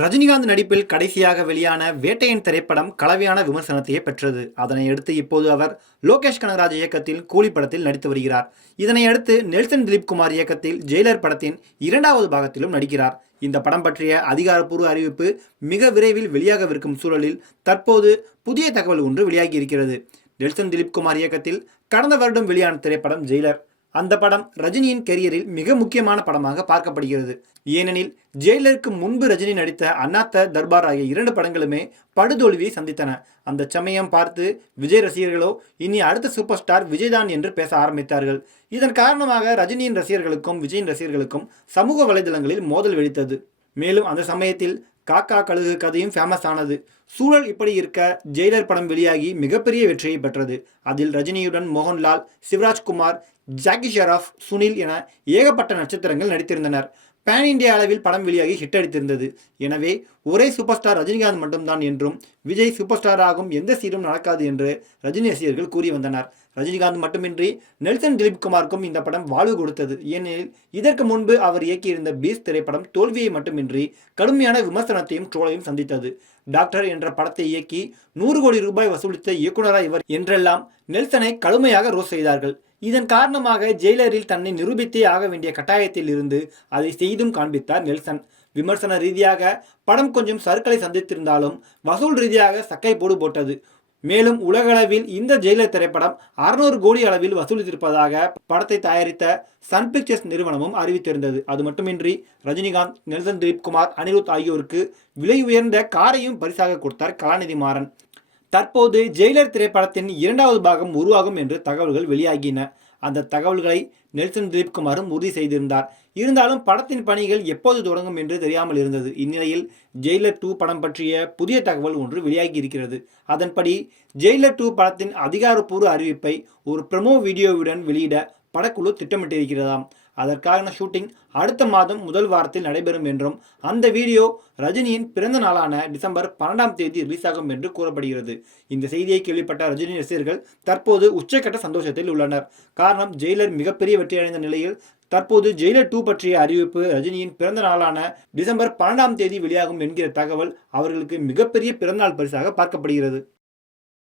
ரஜினிகாந்த் நடிப்பில் கடைசியாக வெளியான வேட்டையன் திரைப்படம் கலவையான விமர்சனத்தையே பெற்றது. அதனை அடுத்து இப்போது அவர் லோகேஷ் கனகராஜ் இயக்கத்தில் கூலி படத்தில் நடித்து வருகிறார். இதனை அடுத்து நெல்சன் திலீப்குமார் இயக்கத்தில் ஜெயிலர் படத்தின் 2வது பாகத்திலும் நடிக்கிறார். இந்த படம் பற்றிய அதிகாரப்பூர்வ அறிவிப்பு மிக விரைவில் வெளியாகவிருக்கும் சூழலில் தற்போது புதிய தகவல் ஒன்று வெளியாகி இருக்கிறது. நெல்சன் திலீப்குமார் இயக்கத்தில் கடந்த வருடம் வெளியான திரைப்படம் ஜெயிலர். அந்த படம் ரஜினியின் கெரியரில் மிக முக்கியமான படமாக பார்க்கப்படுகிறது. ஏனெனில் ஜெயிலருக்கு முன்பு ரஜினி நடித்த அண்ணாத்த தர்பார் ஆகிய 2 படங்களுமே படுதோல்வியை சந்தித்தன. அந்த சமயம் பார்த்து விஜய் ரசிகர்களோ இனி அடுத்த சூப்பர் ஸ்டார் விஜய் தான் என்று பேச ஆரம்பித்தார்கள். இதன் காரணமாக ரஜினியின் ரசிகர்களுக்கும் விஜயின் ரசிகர்களுக்கும் சமூக வலைதளங்களில் மோதல் வெடித்தது. மேலும் அந்த சமயத்தில் காக்கா கழுகு கதையும் ஃபேமஸ் ஆனது. சூழல் இப்படி இருக்க ஜெயிலர் படம் வெளியாகி மிகப்பெரிய வெற்றியை பெற்றது. அதில் ரஜினியுடன் மோகன்லால், சிவராஜ்குமார், ஜாக்கி ஷெராஃப், சுனில் என ஏகப்பட்ட நட்சத்திரங்கள் நடித்திருந்தனர். பேன் இண்டியா அளவில் படம் வெளியாகி ஹிட் அடித்திருந்தது. எனவே ஒரே சூப்பர் ஸ்டார் ரஜினிகாந்த் மட்டும்தான் என்றும் விஜய் சூப்பர் ஸ்டார் ஆகும் எந்த சீரும் நடக்காது என்று ரஜினி ரசிகர்கள் கூறி வந்தனர். ரஜினிகாந்த் மட்டுமின்றி நெல்சன் திலீப்குமாருக்கும் இந்த படம் வாழ்வு கொடுத்தது. ஏனெனில் இதற்கு முன்பு அவர் இயக்கியிருந்த பீஸ் திரைப்படம் தோல்வியை மட்டுமின்றி கடுமையான விமர்சனத்தையும் ட்ரோலையும் சந்தித்தது. டாக்டர் என்ற படத்தை இயக்கி 100 கோடி ரூபாய் வசூலித்த இயக்குனரா இவர் என்றெல்லாம் நெல்சனை கடுமையாக ரோஸ் செய்தார்கள். இதன் காரணமாக ஜெயிலரில் தன்னை நிரூபித்தே ஆக வேண்டிய கட்டாயத்தில் இருந்து அதை செய்தும் காண்பித்தார் நெல்சன். விமர்சன ரீதியாக படம் கொஞ்சம் சறுக்கலை சந்தித்திருந்தாலும் வசூல் ரீதியாக சக்கை போடு போட்டது. மேலும் உலகளவில் இந்த ஜெயிலர் திரைப்படம் 600 கோடி அளவில் வசூலித்திருப்பதாக படத்தை தயாரித்த சன் பிக்சர்ஸ் நிறுவனமும் அறிவித்திருந்தது. அது மட்டுமின்றி ரஜினிகாந்த், நெல்சன் திலீப்குமார், அனிருத் ஆகியோருக்கு விலை உயர்ந்த காரையும் பரிசாக கொடுத்தார் கலாநிதி மாறன். தற்போது ஜெயிலர் திரைப்படத்தின் 2வது பாகம் உருவாகும் என்று தகவல்கள் வெளியாகின. அந்த தகவல்களை நெல்சன் திலீப்குமாரும் உறுதி செய்திருந்தார். இருந்தாலும் படத்தின் பணிகள் எப்போது தொடங்கும் என்று தெரியாமல் இருந்தது. இந்நிலையில் ஜெயிலர் 2 படம் பற்றிய புதிய தகவல் ஒன்று வெளியாகி இருக்கிறது. அதன்படி ஜெயிலர் 2 படத்தின் அதிகாரப்பூர்வ அறிவிப்பை ஒரு ப்ரமோ வீடியோவுடன் வெளியிட படக்குழு திட்டமிட்டிருக்கிறதாம். அதற்கான ஷூட்டிங் அடுத்த மாதம் முதல் வாரத்தில் நடைபெறும் என்றும் அந்த வீடியோ ரஜினியின் பிறந்த நாளான டிசம்பர் 12ஆம் தேதி ரிலீஸ் ஆகும் என்று கூறப்படுகிறது. இந்த செய்தியை கேள்விப்பட்ட ரஜினி ரசிகர்கள் தற்போது உச்சக்கட்ட சந்தோஷத்தில் உள்ளனர். காரணம், ஜெயிலர் மிகப்பெரிய வெற்றியடைந்த நிலையில் தற்போது ஜெயிலர் 2 பற்றிய அறிவிப்பு ரஜினியின் பிறந்த நாளான டிசம்பர் 12ஆம் தேதி வெளியாகும் என்கிற தகவல் அவர்களுக்கு மிகப்பெரிய பிறந்தநாள் பரிசாக பார்க்கப்படுகிறது.